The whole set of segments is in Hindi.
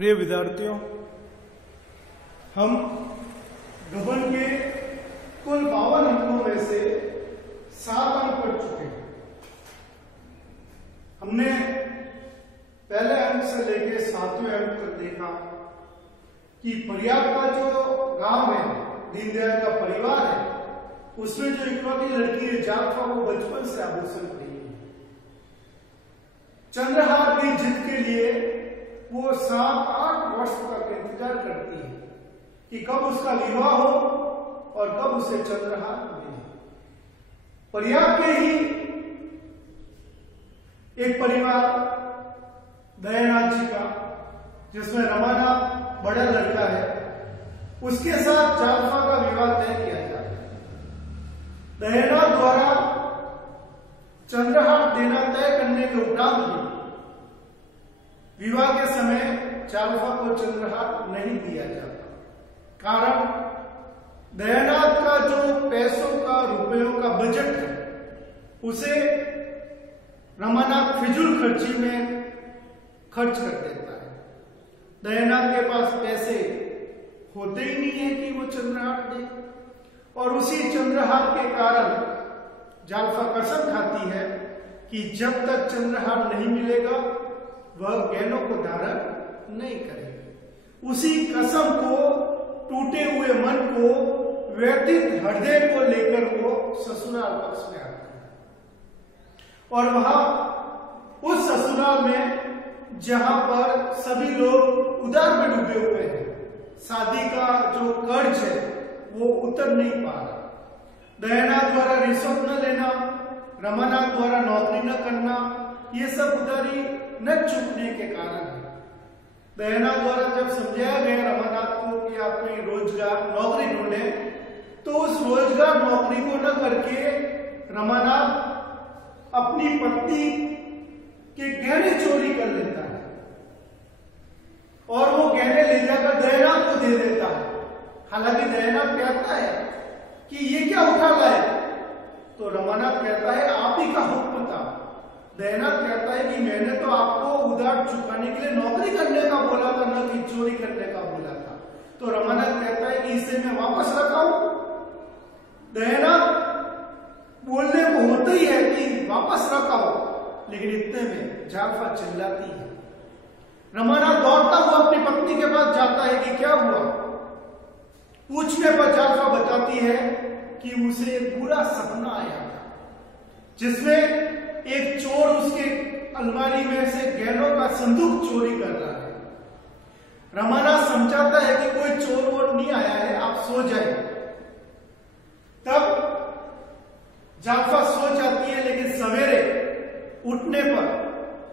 प्रिय विद्यार्थियों, हम गबन के कुल 52 अंकों में से 7 अंक पढ़ चुके हैं। हमने पहले अंक से लेकर 7वें अंक तक देखा कि प्रयाग का जो गांव है, दीनदयाल का परिवार है, उसमें जो इकलौती लड़की है जालफा, वो बचपन से आभूषण रही है। चंद्रहार की जिद के लिए वो 7-8 वर्ष तक इंतजार करती है कि कब उसका विवाह हो और कब उसे चंद्रहार मिले। प्रयाग के ही एक परिवार दयानाथ जी का, जिसमें रमानाथ बड़ा लड़का है, उसके साथ जालफा का विवाह तय किया जाता है। दयानाथ द्वारा चंद्रहार देना तय करने के उपरांत भी विवाह के समय जालफा को चंद्रहार नहीं दिया जाता। कारण दयानाथ का जो पैसों का, रुपयों का बजट है, उसे रमानाथ फिजूल खर्ची में खर्च कर देता है। दयानाथ के पास पैसे होते ही नहीं है कि वो चंद्रहार दे, और उसी चंद्रहार के कारण जालफा कसम खाती है कि जब तक चंद्रहार नहीं मिलेगा वह गहनों को धारण नहीं करेगी। उसी कसम को, टूटे हुए मन को, व्यथित हृदय को लेकर वो ससुराल पक्ष में आती है, और वहां उस ससुराल में जहां पर सभी लोग उधार में डूबे हुए हैं, शादी का जो कर्ज है वो उतर नहीं पा रहा। दयानाथ द्वारा रिश्वत न लेना, रमानाथ द्वारा नौकरी न करना, ये सब उधारी न चुकने के कारण है। दयानाथ द्वारा जब समझाया गया रमानाथ को कि आपने रोजगार, नौकरी ढूंढे, तो उस रोजगार, नौकरी को न करके रमानाथ अपनी पत्नी के गहने चोरी कर लेता है और वो गहने ले जाकर दयानाथ को दे देता है। हालांकि दयानाथ कहता है कि ये क्या उठा लाए, तो रमानाथ कहता है आप ही का हुक्म था। दयानाथ कहता है कि मैंने तो आपको उधार चुकाने के लिए नौकरी करने का बोला था, न कि चोरी करने का बोला था। तो रमानाथ कहता है कि इसे मैं वापस रखाऊं। दयानाथ बोलने को होता ही है कि वापस रखाओ, लेकिन इतने में जालफा चिल्लाती है। रमानाथ दौड़ता हुआ अपनी पत्नी के पास जाता है कि क्या हुआ। पूछने पर जालफा बताती है कि उसे बुरा सपना आया था, जिसमें एक चोर उसके अलमारी में से गहनों का संदूक चोरी कर रहा है। रमानाथ समझाता है कि कोई चोर वोर नहीं आया है, आप सो जाए। तब जालफा सो जाती है, लेकिन सवेरे उठने पर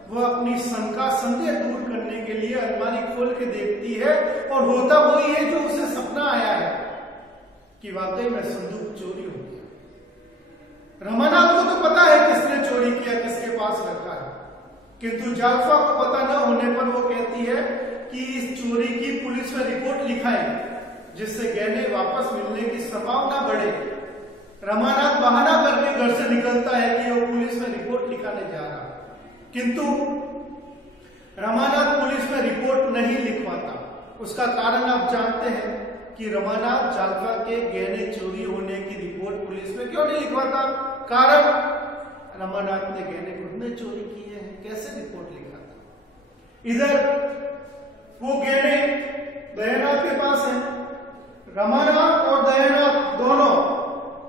वह अपनी शंका, संदेह दूर करने के लिए अलमारी खोल के देखती है, और होता वही है जो उसे सपना आया है कि वाकई में संदूक चोरी हो गया। रमानाथ को तो पता है किसने चोरी किया, किसके पास रखा है, किंतु जालफा को पता न होने पर वो कहती है कि इस चोरी की पुलिस में रिपोर्ट लिखाए, जिससे गहने वापस मिलने की संभावना बढ़े। रमानाथ बहाना करके घर से निकलता है कि वो पुलिस में रिपोर्ट लिखाने जा रहा, किंतु रमानाथ पुलिस में रिपोर्ट नहीं लिखवाता। उसका कारण आप जानते हैं कि रमानाथ जालफा के गहने चोरी होने की रिपोर्ट पुलिस में क्यों नहीं लिखवाता? कारण रमानाथ ने गहने खुद ने चोरी किए हैं, कैसे रिपोर्ट लिखाता? इधर वो गहने दयानाथ के पास हैं। रमानाथ और दयानाथ दोनों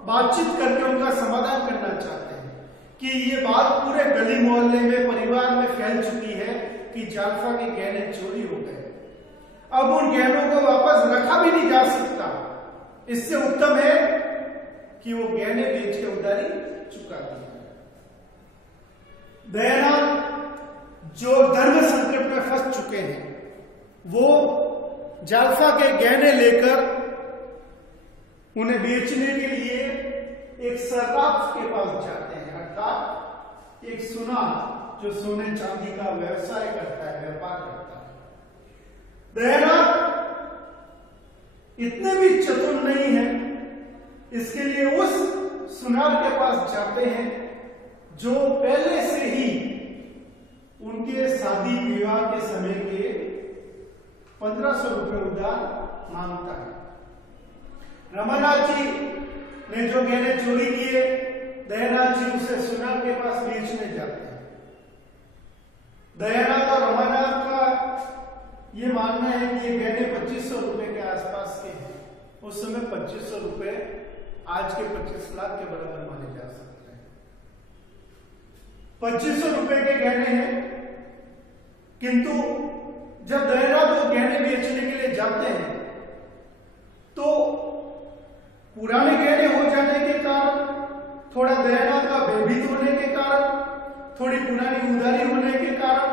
बातचीत करके उनका समाधान करना चाहते हैं कि ये बात पूरे गली मोहल्ले में, परिवार में फैल चुकी है कि जालफा के गहने चोरी हो गए। अब उन गहनों को वापस रखा भी नहीं जा सकता। इससे उत्तम है कि वो गहने बेच के उधारी चुका दी। दयानाथ जो धर्म संकट में फंस चुके हैं, वो जालफा के गहने लेकर उन्हें बेचने के लिए एक सर्राफ के पास जाते हैं, अर्थात एक सुनार जो सोने चांदी का व्यवसाय करता है, व्यापार करता है। दयानाथ इतने भी चतुर नहीं है, इसके लिए उस सुनार के पास जाते हैं जो पहले से ही उनके शादी विवाह के समय के 1500 रुपए उधार मांगता है। रमानाथ जी ने जो गहने चोरी किए, दयानाथ जी उसे सुनार के पास बेचने जाते हैं। दयानाथ और रमानाथ का ये मानना है कि ये गहने 2500 रुपए के आसपास के हैं। उस समय 2500 रुपए आज के 25 लाख के बराबर माने जा सकते हैं। 2500 रुपए के गहने हैं, किंतु जब दयानाथ वो गहने बेचने के लिए जाते हैं तो पुराने गहने हो जाने के कारण, थोड़ा दयानाथ का भयभीत होने के कारण, थोड़ी पुरानी उधारी होने के कारण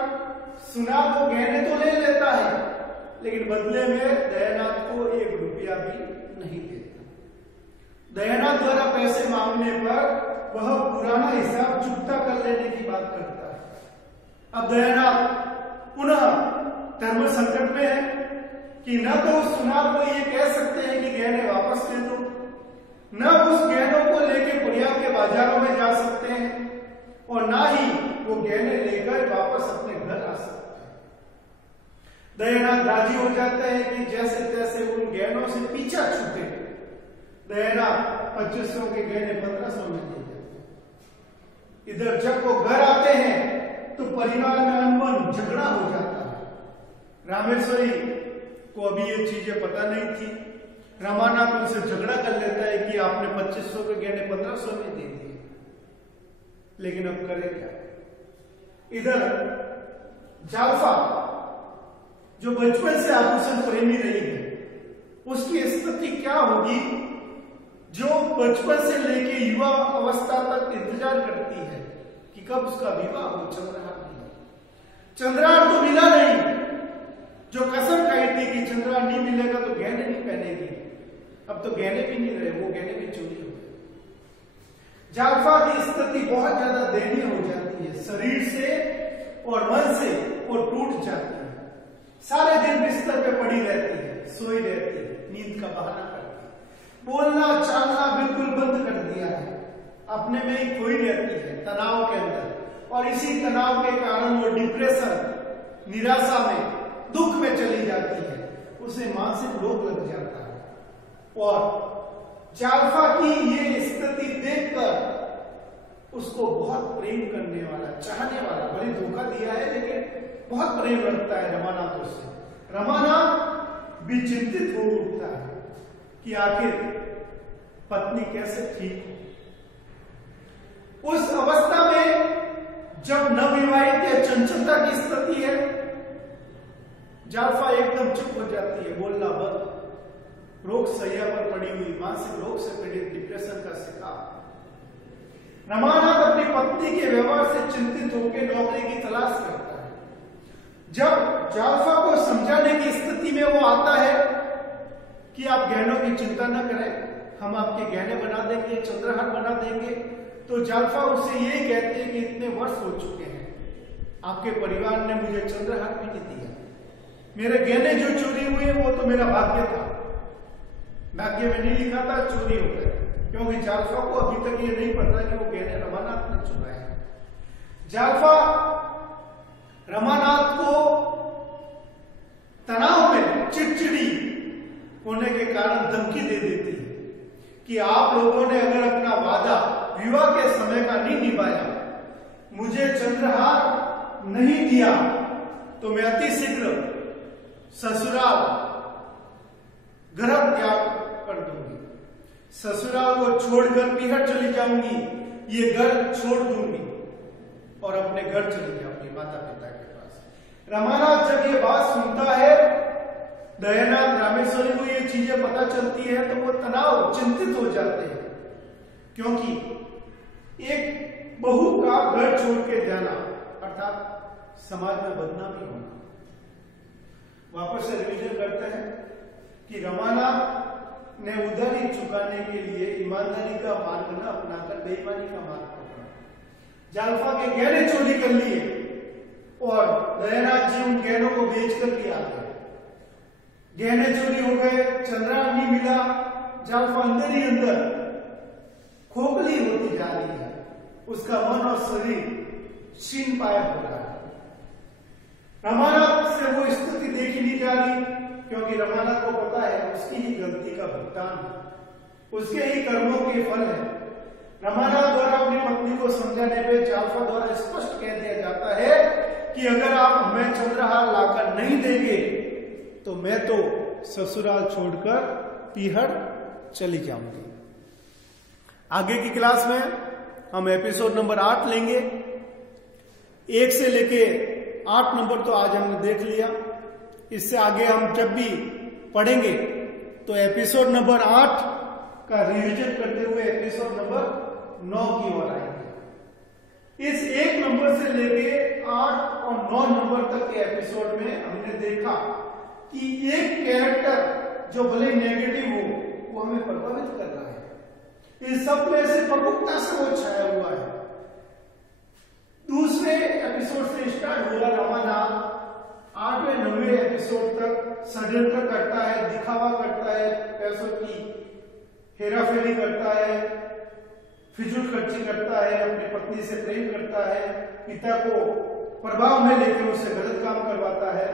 सुनार वो गहने तो ले लेता है, लेकिन बदले में दयानाथ को 1 रुपया भी नहीं देता। दयानाथ द्वारा पैसे मांगने पर वह पुराना हिसाब चुकता कर लेने की बात करता है। अब दयानाथ पुनः धर्म संकट में है कि न तो सुनार को ये कह सकते हैं कि गहने वापस दे दो, न उस गहनों को लेके प्रयाग के बाजारों में जा सकते हैं, और ना ही वो गहने लेकर वापस अपने घर आ सकते हैं। दयानाथ राजी हो जाते हैं कि जैसे तैसे उन गहनों से पीछा छूटे। दयानाथ 2500 के गहने 1500 में दे देते हैं। इधर जब वो घर आते हैं तो परिवार में अनबन झगड़ा हो जाता है। रामेश्वरी को अभी ये चीजें पता नहीं थी। रमानाथ उनसे झगड़ा कर लेता है कि आपने 2500 के गहने 1500 में दे दिए, लेकिन अब करें क्या। इधर जालफा जो बचपन से आभूषण प्रेमी रही है, उसकी स्थिति क्या होगी, जो बचपन से लेके युवा अवस्था तक इंतजार करती है कि कब उसका विवाह हो। चंद्रहार तो मिला नहीं, जो कसम खाई थी कि चंद्रहार नहीं मिलेगा तो गहने नहीं पहनेगी, अब तो गहने भी नहीं रहे, वो गहने भी चोरी हो गए। जालफा की स्थिति बहुत ज्यादा दयनीय हो जाती है, शरीर से और मन से वो टूट जाती है। सारे दिन बिस्तर पे पड़ी रहती है, सोई रहती है, नींद का बहाना करती है, बोलना चालना बिल्कुल बंद कर दिया है, अपने में ही खोई रहती है तनाव के अंदर, और इसी तनाव के कारण वो डिप्रेशन, निराशा में, दुख में चली जाती है, उसे मानसिक रोग लग जाता है। और जालफा की ये स्थिति देखकर उसको बहुत प्रेम करने वाला, चाहने वाला, बड़ी धोखा दिया है लेकिन बहुत प्रेम रखता है रमानाथ उससे। रमानाथ भी चिंतित हो उठता है कि आखिर पत्नी कैसे ठीक हो। उस अवस्था में जब नवविवाहित या चंचलता की स्थिति है, जालफा एकदम चुप हो जाती है, बोलना बंद, रोग सैया पर पड़ी हुई, मानसिक रोग से पीड़ित, डिप्रेशन का शिकार। रमानाथ अपनी पत्नी के व्यवहार से चिंतित होकर नौकरी की तलाश करता है। जब जालफा को समझाने की स्थिति में वो आता है कि आप गहनों की चिंता न करें, हम आपके गहने बना देंगे, चंद्रहार बना देंगे, तो जालफा उससे यही कहते हैं कि इतने वर्ष हो चुके हैं, आपके परिवार ने मुझे चंद्रहार भी नहीं दिया, मेरे गहने जो चोरी हुए वो तो मेरा भाग्य था, भाग्य में नहीं लिखा था, चोरी हो गए। क्योंकि जालफा को अभी तक ये नहीं पता कि वो गहने रमानाथ ने चुराए हैं। जालफा रमानाथ को तनाव में चिड़चिड़ी होने के कारण धमकी दे देती है कि आप लोगों ने अगर अपना वादा विवाह के समय का नहीं निभाया, मुझे चंद्रहार नहीं दिया, तो मैं अतिशीघ्र ससुराल घर त्याग कर दूंगी, ससुराल को छोड़कर बिहार चली जाऊंगी, ये घर छोड़ दूंगी और अपने घर चली जाऊंगी माता पिता के पास। रमानाथ जब ये बात सुनता है, दयानाथ रामेश्वरी को ये चीजें पता चलती है, तो वो तनाव, चिंतित हो जाते हैं, क्योंकि एक बहू का घर छोड़ के जाना अर्थात समाज में बदनामी होना। वापस से रिवीजन करते हैं कि रमानाथ ने उधारी चुकाने के लिए ईमानदारी का मार्ग न अपनाकर बेईमानी का मार्ग पकड़ा। जालफा के गहने चोरी कर लिए और दयानाथ जी उन गहनों को बेच कर भी आ गए। गहने चोरी हो गए, चंद्रहार नहीं मिला, जालफा अंदर ही अंदर खोखली होती जा रही है, उसका मन और शरीर क्षीण पाया हो रहा है। रमानाथ से वो स्थिति देखी नहीं जा रही, उसकी ही गलती का भुगतान है, उसके ही कर्मों के फल है। रमानाथ द्वारा अपनी पत्नी को समझाने पे चालफा द्वारा स्पष्ट कह दिया जाता है कि अगर आप हमें चंद्रहार लाकर नहीं देंगे तो मैं तो ससुराल छोड़कर पीहर चली जाऊंगी। आगे की क्लास में हम एपिसोड नंबर 8 लेंगे। 1 से लेके 8 नंबर तो आज हमने देख लिया। इससे आगे हम जब भी पढ़ेंगे तो एपिसोड नंबर 8 का रिवीजन करते हुए एपिसोड नंबर 9 की ओर आएंगे। इस 1 नंबर से लेके 8 और 9 नंबर तक के एपिसोड में हमने देखा कि एक कैरेक्टर जो भले नेगेटिव हो वो हमें प्रभावित कर रहा है। इस सब में से प्रमुखता से वो छाया हुआ है। दूसरे एपिसोड से स्टार्ट हुआ रमानाथ 8वें 9वें एपिसोड तक षड्यंत्र करता है, दिखावा करता है, पैसों की हेराफेरी करता है, फिजूल खर्ची करता है, अपनी पत्नी से प्रेम करता है, पिता को प्रभाव में लेकर उसे गलत काम करवाता है।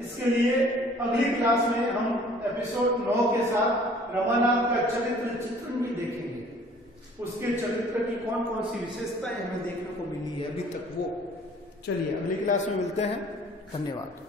इसके लिए अगली क्लास में हम एपिसोड 9 के साथ रमानाथ का चरित्र चित्रण भी देखेंगे। उसके चरित्र की कौन कौन सी विशेषताएं हमें देखने को मिली है अभी तक वो। चलिए अगली क्लास में मिलते हैं। धन्यवाद।